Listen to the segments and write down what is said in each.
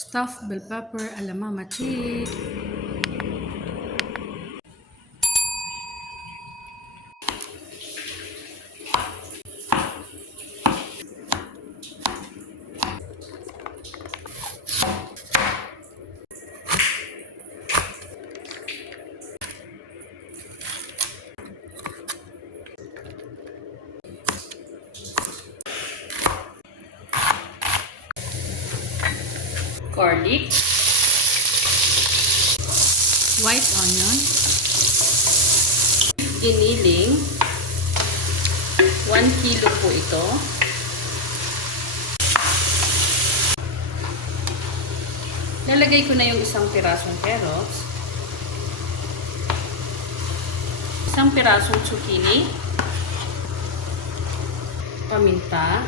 Stuffed bell pepper a la Mama Chi. Garlic, White onion. iniling, 1 kilo po ito. Lalagay ko na yung isang pirasong carrots, isang pirasong zucchini, paminta,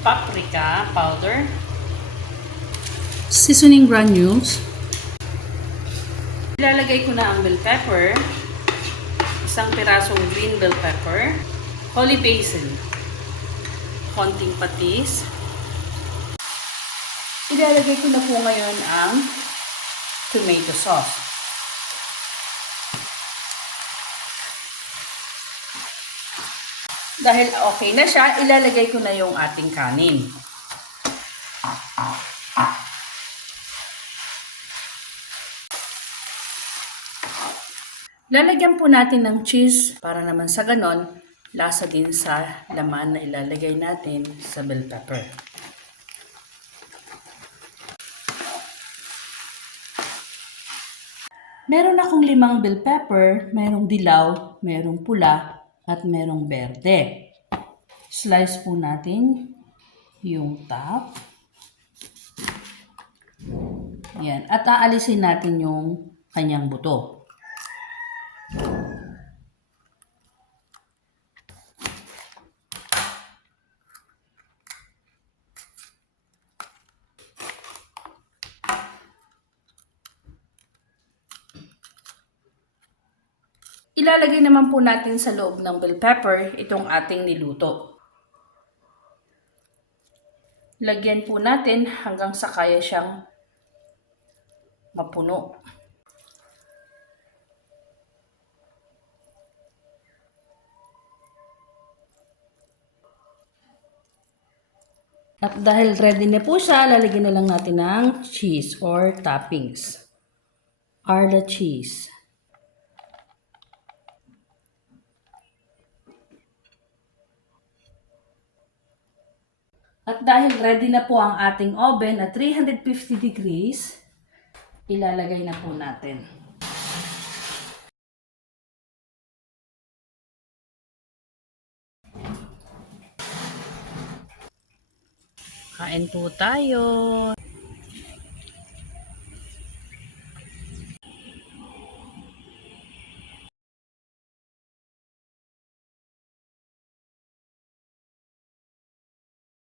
paprika powder, Seasoning granules. ilalagay ko na ang bell pepper, isang pirasong green bell pepper, holy basil, konting patis. Ilalagay ko na po ngayon ang tomato sauce. Dahil okay na siya, ilalagay ko na yung ating kanin. Lalagyan po natin ng cheese para naman sa ganon, lasa din sa laman na ilalagay natin sa bell pepper. Meron akong 5 bell pepper, merong dilaw, merong pula, at merong berde. Slice po natin yung top. Yan. At aalisin natin yung kanyang buto. Ilalagay naman po natin sa loob ng bell pepper itong ating niluto. Lagyan po natin hanggang sa kaya siyang mapuno. At dahil ready na po siya, lalagyan na lang natin ng cheese or toppings. Arla cheese. At dahil ready na po ang ating oven at 350 degrees, ilalagay na po natin. Kain po tayo.